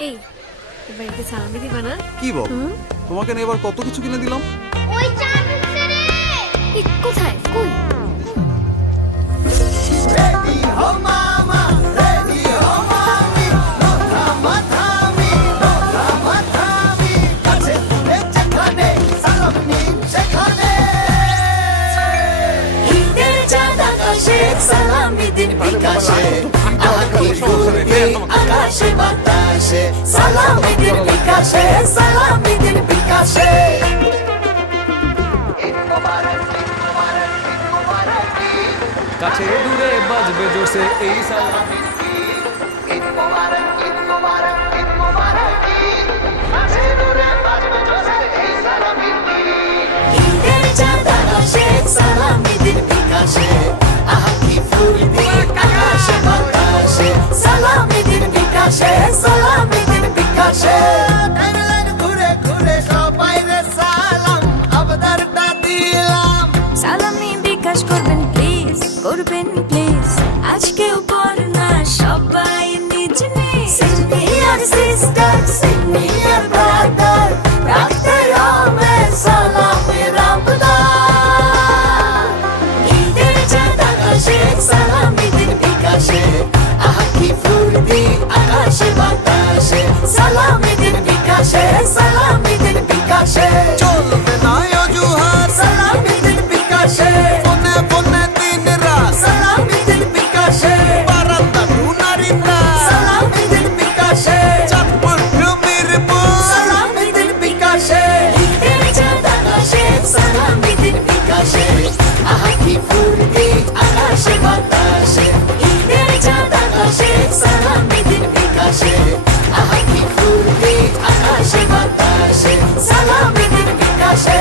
এই এবার একে সালামি দিবা না? কি বল? তোমাকে না এবার কত কিছু কিনে দিলাম। ওই চা ঢুকছে রে। এই কোথায়? কই? Ready ho mama, ready ho mami, no drama thami, no drama thami, kache dure jekhane, salam nin sekhane. Hinder chand akashe, salami din bikashe, aaki furti akashe batashe, salami din bikashe, salami din bikashe. কাছে দূরে বাজবে জোরসে এই সালাম। ঈদ মোবারক, ঈদ মোবারক, ঈদ মোবারক ঈদ। কাছে দূরে বাজবে জোরসে এই সালামি ঈদ। ঈদের চাঁদ আকাশে, সালামি দিন বিকাশে, আহা কি ফুর্তি আকাশে বাতাসে, সালামি দিন বিকাশে, সালামি দিন বিকাশে। টাইমলাইন ঘুরে ঘুরে সবাই রে সালাম, আবদারটা দিলাম। সালামি বিকাশ করবেন প্লিজ, করবেন প্লিজ, আজকেও করোনা সবাই নিজ নিজ। Senior sister, senior brother, রাখতে হবে সালামে রামদার। ঈদের চাঁদ আকাশে, সালামি দিন বিকাশে, আহা কি ফুর্তি আকাশে বাতাসে, সালামি দিন বিকাশে, সালামি দিন বিকাশে। চলবে না অজুহাত, সালামি দিন বিকাশে, ফোনে ফোনে দিন রাত, সালামি দিন বিকাশে, বারান্দা টুনারিন্দা, সালামি দিন বিকাশে, চাঁদপুর মিরপুর, সালামি দিন বিকাশে। ঈদের চাঁদ আকাশে, সালামি দিন বিকাশে, আহা কি ফুর্তি আকাশে বাতাসে, ঈদের চাঁদ আকাশে, সালামি দিন বিকাশে, আহা কি ফুর্তি আকাশে বাতাসে, সালামি দিন বিকাশে।